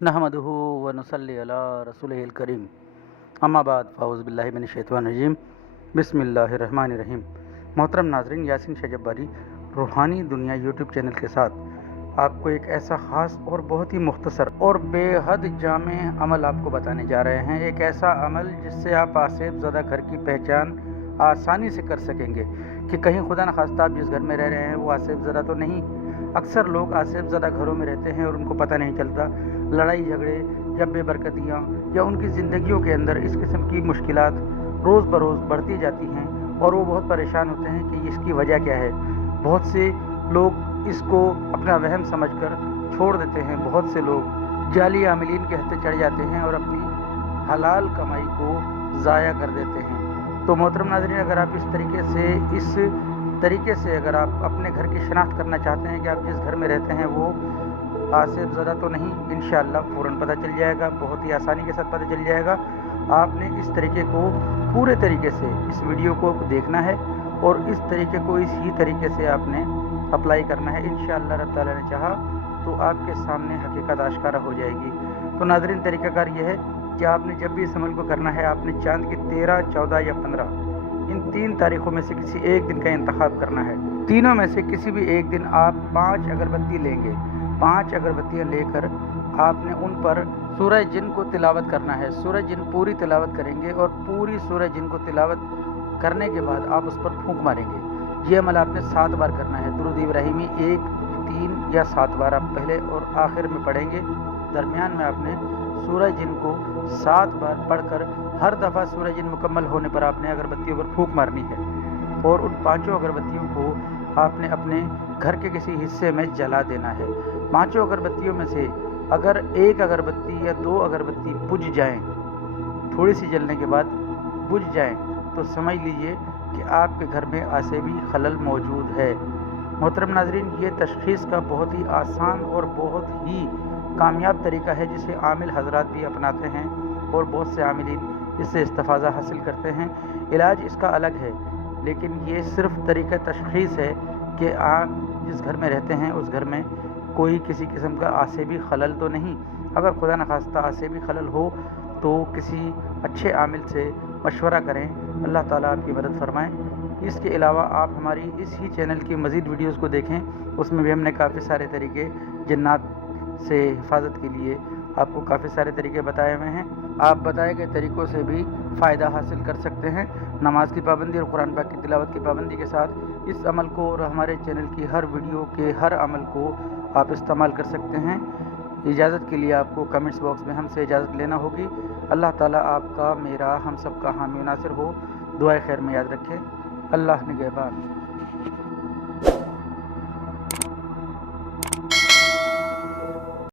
नहमदुहु व नसल्ली अला रसूलिहिल करीम अम्मा बाद फ़ाउज़ बिल्लाहि मिनश शैतानिर रजीम बिस्मिल्लाहिर्रहमानिर रहीम। मोहतरम नाज़रीन, यासीन शजब्बारी रूहानी दुनिया यूट्यूब चैनल के साथ आपको एक ऐसा ख़ास और बहुत ही मुख्तसर और बेहद जामे अमल आपको बताने जा रहे हैं। एक ऐसा अमल जिससे आप आसिफ ज़दा घर की पहचान आसानी से कर सकेंगे कि कहीं खुदा न खास्ता आप जिस घर में रह रहे हैं वो आसिफ ज़दा तो नहीं। अक्सर लोग आसिफ ज़दा घरों में रहते हैं और उनको पता नहीं चलता। लड़ाई झगड़े या बेबरकतियाँ या उनकी ज़िंदगियों के अंदर इस किस्म की मुश्किलात रोज़ बरोज़ बढ़ती जाती हैं और वो बहुत परेशान होते हैं कि इसकी वजह क्या है। बहुत से लोग इसको अपना वहम समझकर छोड़ देते हैं। बहुत से लोग जाली आमिलीन के हत्थे चढ़ जाते हैं और अपनी हलाल कमाई को ज़ाया कर देते हैं। तो मोहतरम नाज़रीन, अगर आप इस तरीके से अगर आप अपने घर की शनाख्त करना चाहते हैं कि आप जिस घर में रहते हैं वो आसिफ ज़दा तो नहीं, इंशाअल्लाह फ़ौरन पता चल जाएगा, बहुत ही आसानी के साथ पता चल जाएगा। आपने इस तरीके को पूरे तरीके से इस वीडियो को देखना है और इस तरीके को इसी तरीके से आपने अप्लाई करना है। इंशाअल्लाह रब ताला ने चाहा तो आपके सामने हकीकत आश्कारा हो जाएगी। तो नाज़रीन, तरीक़ाकार यह है कि आपने जब भी इस अमल को करना है, आपने चाँद की 13, 14 या 15 इन 3 तारीख़ों में से किसी एक दिन का इंतखाब करना है। तीनों में से किसी भी एक दिन आप 5 अगरबत्ती लेंगे। 5 अगरबत्तियाँ लेकर आपने उन पर सूरह जिन को तिलावत करना है। सूरह जिन पूरी तिलावत करेंगे और पूरी सूरह जिन को तिलावत करने के बाद आप उस पर फूंक मारेंगे। ये अमल आपने 7 बार करना है। दुरूद इब्राहिमी 1, 3 या 7 बार आप पहले और आखिर में पढ़ेंगे। दरमियान में आपने सूरह जिन को 7 बार पढ़कर हर दफ़ा सूरह जिन मुकम्मल होने पर आपने अगरबत्तियों पर फूंक मारनी है और उन 5 अगरबत्तियों को आपने अपने घर के किसी हिस्से में जला देना है। 5 अगरबत्तियों में से अगर एक अगरबत्ती या 2 अगरबत्ती बुझ जाएं, थोड़ी सी जलने के बाद बुझ जाएं, तो समझ लीजिए कि आपके घर में आसिबी खलल मौजूद है। मोहतरम नाज़रीन, ये तशख़ीस का बहुत ही आसान और बहुत ही कामयाब तरीका है जिसे आमिल हज़रात भी अपनाते हैं और बहुत से आमिलीन इससे इस्तिफ़ादा हासिल करते हैं। इलाज इसका अलग है, लेकिन ये सिर्फ़ तरीक़ा तशख़ीस है कि आप जिस घर में रहते हैं उस घर में कोई किसी किस्म का आसिबी खलल तो नहीं। अगर खुदा न खास्ता आसिबी खलल हो तो किसी अच्छे आमिल से मशवरा करें। अल्लाह ताला आपकी मदद फ़रमाए। इसके अलावा आप हमारी इस ही चैनल की मज़ीद वीडियोज़ को देखें, उसमें भी हमने काफ़ी सारे तरीके जिन्नात से हिफाजत के लिए आपको काफ़ी सारे तरीके बताए हुए हैं। आप बताए गए तरीक़ों से भी फ़ायदा हासिल कर सकते हैं। नमाज की पाबंदी और कुरान पाक की तिलावत की पाबंदी के साथ इस अमल को और हमारे चैनल की हर वीडियो के हर अमल को आप इस्तेमाल कर सकते हैं। इजाज़त के लिए आपको कमेंट्स बॉक्स में हमसे इजाज़त लेना होगी। अल्लाह ताला आपका, मेरा, हम सब का हामी नासिर हो। दुआए खैर में याद रखें। अल्लाह निगहबान।